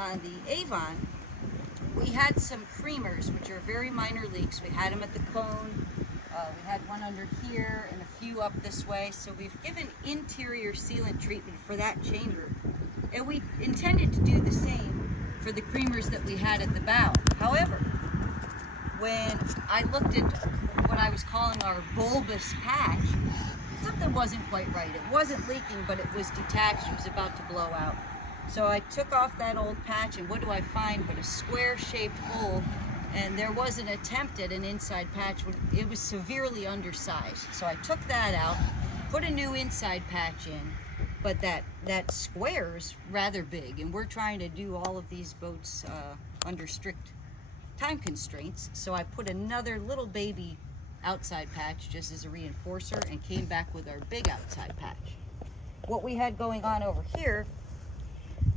on the Avon, we had some creamers, which are very minor leaks. We had them at the cone, we had one under here and a few up this way. So we've given interior sealant treatment for that chamber. And we intended to do the same for the creamers that we had at the bow. However, when I looked at what I was calling our bulbous patch, something wasn't quite right. It wasn't leaking, but it was detached. It was about to blow out. So I took off that old patch, and what do I find but a square-shaped hole, and there was an attempt at an inside patch. It was severely undersized. So I took that out, put a new inside patch in, but that square is rather big, and we're trying to do all of these boats under strict time constraints. So I put another little baby outside patch just as a reinforcer and came back with our big outside patch. What we had going on over here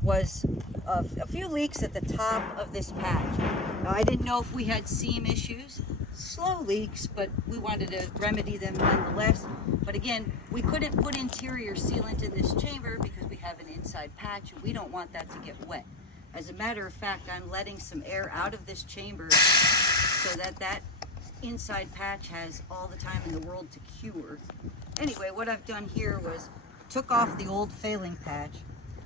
was a few leaks at the top of this patch. Now, I didn't know if we had seam issues, slow leaks, but we wanted to remedy them nonetheless. But again, we couldn't put interior sealant in this chamber because we have an inside patch and we don't want that to get wet. As a matter of fact, I'm letting some air out of this chamber so that inside patch has all the time in the world to cure. Anyway, what I've done here was took off the old failing patch,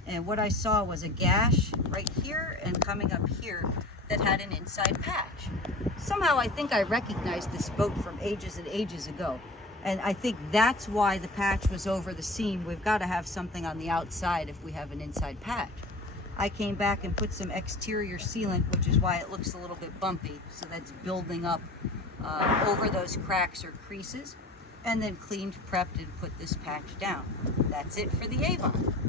and what I saw was a gash right here and coming up here that had an inside patch. Somehow I think I recognized this boat from ages and ages ago. And I think that's why the patch was over the seam. We've got to have something on the outside if we have an inside patch. I came back and put some exterior sealant, which is why it looks a little bit bumpy. So that's building up over those cracks or creases. And then cleaned, prepped, and put this patch down. That's it for the Avon.